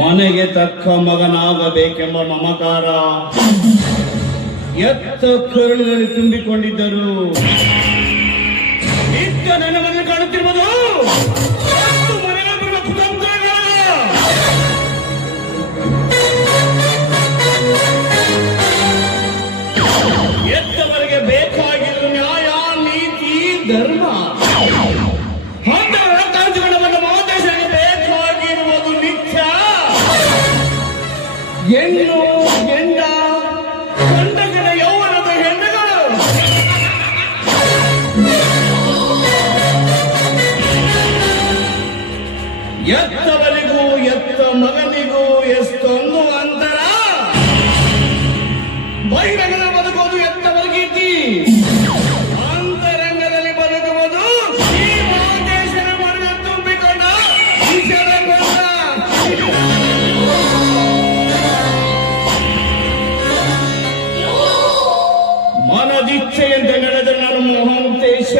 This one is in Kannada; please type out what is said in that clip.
ಮನೆಗೆ ತಕ್ಕ ಮಗನಾಗಬೇಕೆಂಬ ಮಮಕಾರ ಎತ್ತ ಕರುಳಿನಲ್ಲಿ ತುಂಬಿಕೊಂಡಿದ್ದರು. ನಿತ್ಯ ನನ್ನ ಮನೆ ಕಾಣುತ್ತಿರುವುದು ಎತ್ತವರಿಗೆ ಬೇಕಾಗಿರುವ ನ್ಯಾಯ, ನೀತಿ, ಧರ್ಮ. ಬೇಕಾಗಿರುವುದು ನಿತ್ಯ ಹೆಣ್ಣು, ಹೆಂಡ, ಗಂಡಗಿನ ಯೌವನದ ಹೆಣ್ಣುಗಳು. ಎತ್ತವರಿಗೂ ಎತ್ತ ಮಗನಿಗೂ ಎಷ್ಟೊಂದು ಅಂತರ. ಬಹಿರಂಗದ ಬದುಕುವುದು ಎತ್ತವರಿಗೀತಿ, ಅಂತರಂಗದಲ್ಲಿ ಬದುಕುವುದು ಈ ಮಹಾದೇಶದ ಮರಣ ತುಂಬಿಕೊಂಡ ವಿಷದ ಗೊಂಡ. ಮನದಿಚ್ಛೆಯಂತೆ ನಡೆದ ನನ್ನ ಮಹಾಂತೇಶ